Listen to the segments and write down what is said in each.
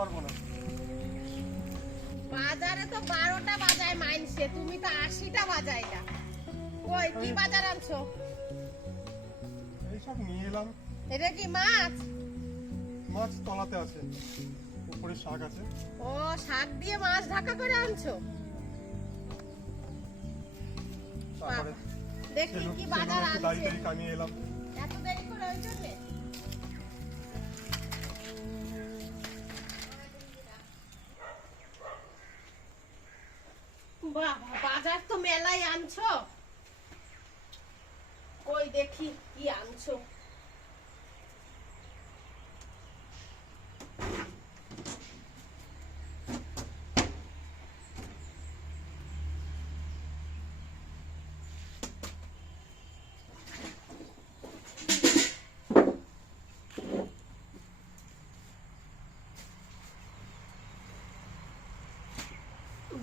পারব না। বাজারে তো বারোটা বাজায় মাইনছে তুমি তো আশিটা বাজাইলা ওই কি বাজার আনছো? এইসব নিয়ে এলাম। এটা কি মাছ? মাছ তলাতে আছে উপরে শাক আছে। ও শাক দিয়ে মাছ ঢাকা করে আনছো? দেখি কি বাজার আনছে। কামিয়ে এলাম। বাজার তো মেলায় আনছো। ওই দেখি কি আনছো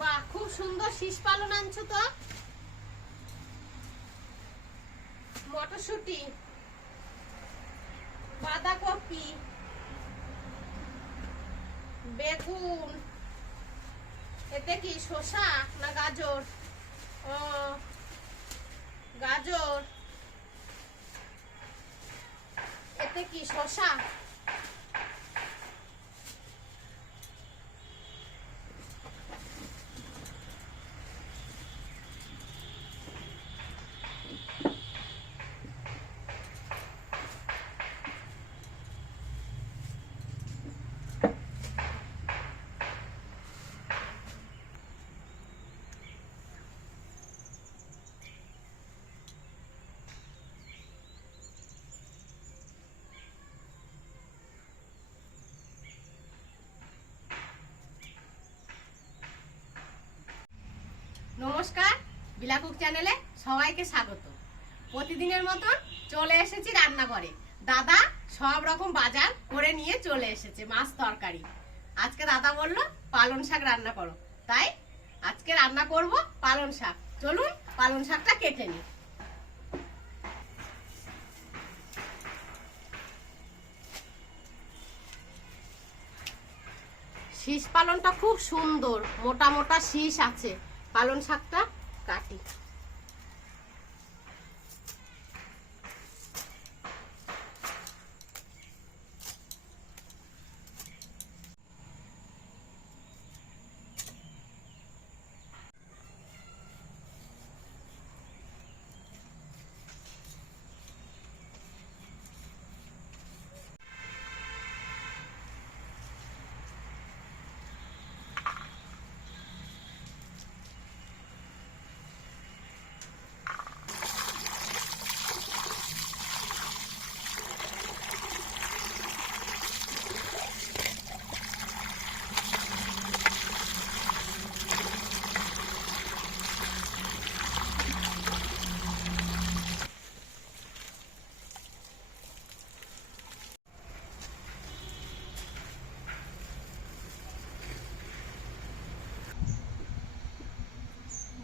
বাহ খুব সুন্দর শীষ পালন আনছো তো? মটরশুটি, বাঁধাকপি, বেগুন, এতে কি শসা না গাজর? ও, গাজর। এতে কি শসা? বিলাকুক চ্যানেলে সবাইকে স্বাগত। প্রতিদিনের মতন চলে এসেছি রান্নাঘরে। দাদা সব রকম বাজার করে নিয়ে চলে এসেছে, মাছ তরকারি। আজকে দাদা বলল পালন শাক রান্না করো। তাই আজকে রান্না করব পালন শাক। চলুন পালন শাকটা কেটে নিই। শীষ পালনটা খুব সুন্দর, মোটা মোটা শীষ আছে। পালন শাকটা কাটি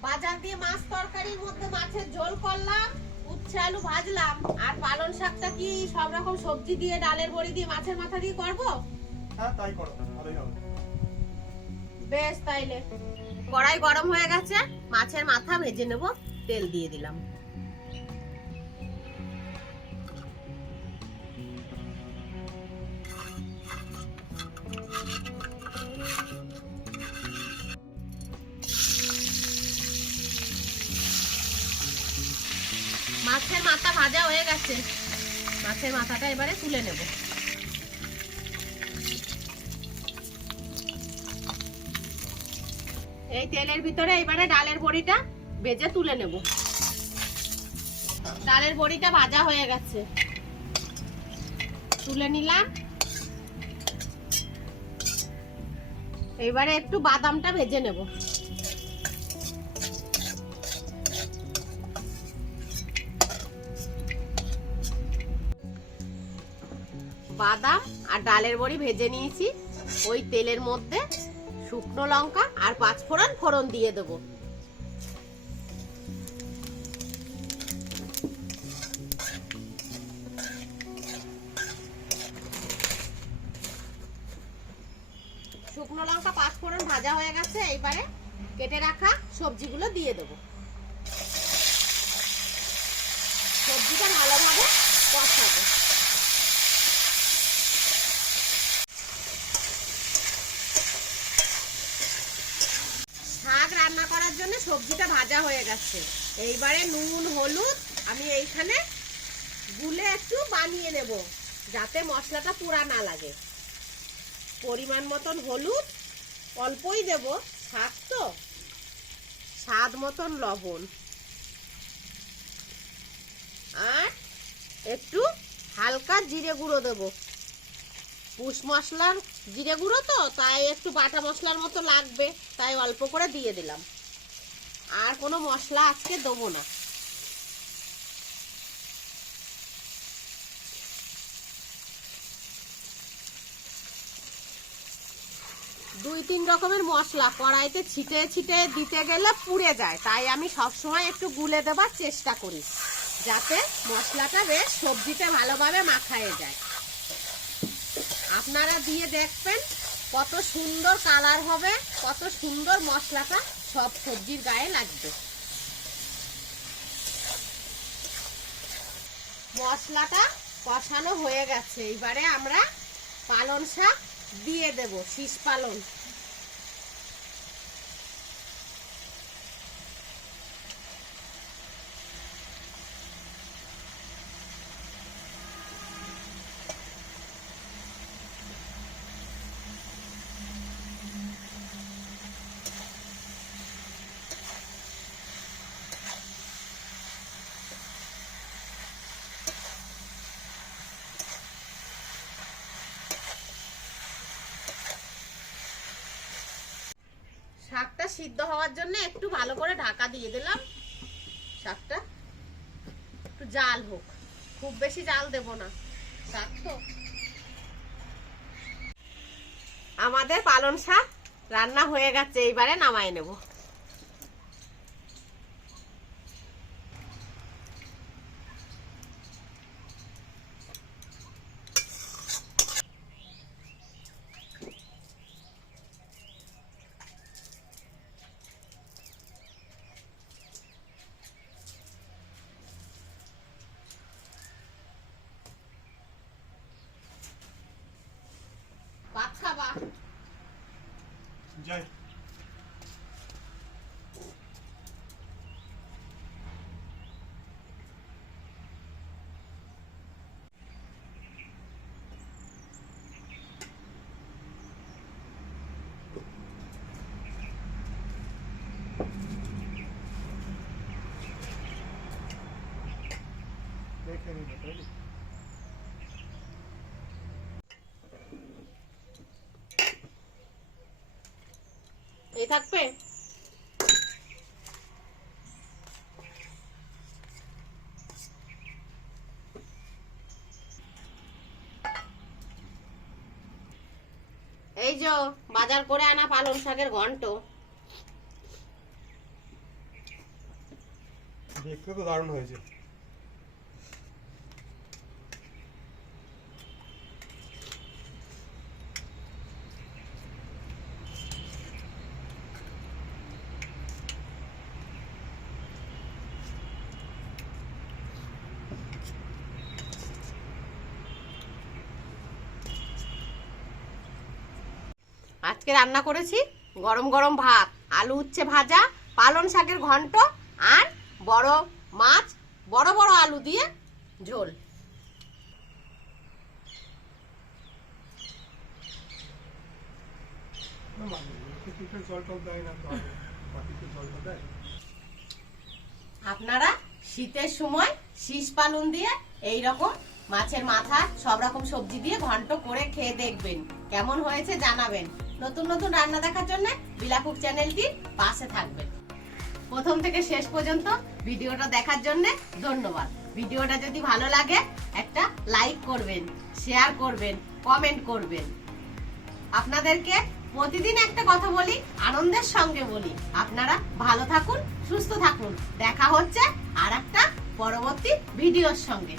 বাজার দিয়ে মাছ তরকারির মধ্যে মাছের ঝোল করলাম উচ্ছে আলু ভাজলাম আর পালন শাকটা কি সব রকম সবজি দিয়ে ডালের বড়ি দিয়ে মাছের মাথা দিয়ে করব? হ্যাঁ তাই করো ভালোই হবে। বেশ তাইলে। কড়াই গরম হয়ে গেছে মাছের মাথা ভেজে নেব তেল দিয়ে দিলাম। মাথা ভাজা হয়ে গেছে। মাছের মাথাটা এবারে তুলে নেব। এই তেলের ভিতরে এবারে ডালের বড়িটা ভেজে তুলে নেব। ডালের বড়িটা ভাজা হয়ে গেছে। তুলে নিলাম। এবারে একটু বাদামটা ভেজে নেব। বাদাম আর ডালের বড়ি ভেজে নিয়েছি। ওই তেলের মধ্যে শুকনো লঙ্কা আর পাঁচ ফোড়ন ফোড়ন দিয়ে দেবো। শুকনো লঙ্কা পাঁচ ফোড়ন ভাজা হয়ে গেছে, এইবারে কেটে রাখা সবজিগুলো দিয়ে দেবো। সবজিটা ভালোভাবে কষাবো শাক রান্না করার জন্য সবজিটা ভাজা হয়ে গেছে। এইবারে নুন, হলুদ, আমি এইখানে গুলে একটু বানিয়ে নেব, যাতে মশলাটা পুরা না লাগে। পরিমাণ মতন হলুদ, অল্পই দেব শাক তো, স্বাদ মতন লবণ। আর একটু হালকা জিরে গুঁড়ো দেব। পুষ মশলার জিরে গুঁড়ো তো, তাই একটু বাটা মশলার মতো লাগবে। তাই অল্প করে দিয়ে দিলাম। আর কোনো মশলা আজকে দেবো না। দুই তিন রকমের মশলা, কড়াইতে ছিটে ছিটে দিতে গেলে পুড়ে যায়। তাই আমি সবসময় একটু গুলে দেবার চেষ্টা করি, যাতে মশলাটা বেশ সবজিতে ভালোভাবে মাখায়ে যায়। আপনারা দিয়ে দেখবেন কত সুন্দর কালার হবে, কত সুন্দর মশলাটা সব সবজির গায়ে লাগবে। মশলাটা কষানো হয়ে গেছে, এবারে আমরা পালন শাক দিয়ে দেব, শীষ পালন। শাকটা সিদ্ধ হওয়ার জন্য একটু ভালো করে ঢাকা দিয়ে দিলাম। শাকটা একটু জাল হোক। খুব বেশি জাল দেব না। শাক তো। আমাদের পালন শাক রান্না হয়ে গেছে, এইবারে নামায় নেব ভাত খাবা যাই দেখে নিবে তাই এই থাকবে? এই যে বাজার করে আনা পালং শাকের ঘন্ট। দেখতে তো দারুণ হয়েছে। আজকে রান্না করেছি গরম গরম ভাত, আলু উচ্ছে ভাজা, পালং শাকের ঘন্ট আর বড় মাছ, বড় বড় আলু দিয়ে ঝোল। আপনারা শীতের সময় শীষ পালুন দিয়ে এই রকম মাছের মাথা সব রকম সবজি দিয়ে ঘন্ট করে খেয়ে দেখবেন। কেমন হয়েছে জানাবেন। নতুন নতুন রান্না দেখার জন্য বিলাকুক চ্যানেলটি পাশে থাকবেন প্রথম থেকে শেষ পর্যন্ত ভিডিওটা দেখার জন্য ধন্যবাদ। ভিডিওটা যদি ভালো লাগে, একটা লাইক করবেন, শেয়ার করবেন, কমেন্ট করবেন। আপনাদেরকে প্রতিদিন একটা কথা বলি, আনন্দের সঙ্গে বলি। আপনারা ভালো থাকুন, সুস্থ থাকুন। দেখা হচ্ছে আর একটা পরবর্তী ভিডিওর সঙ্গে।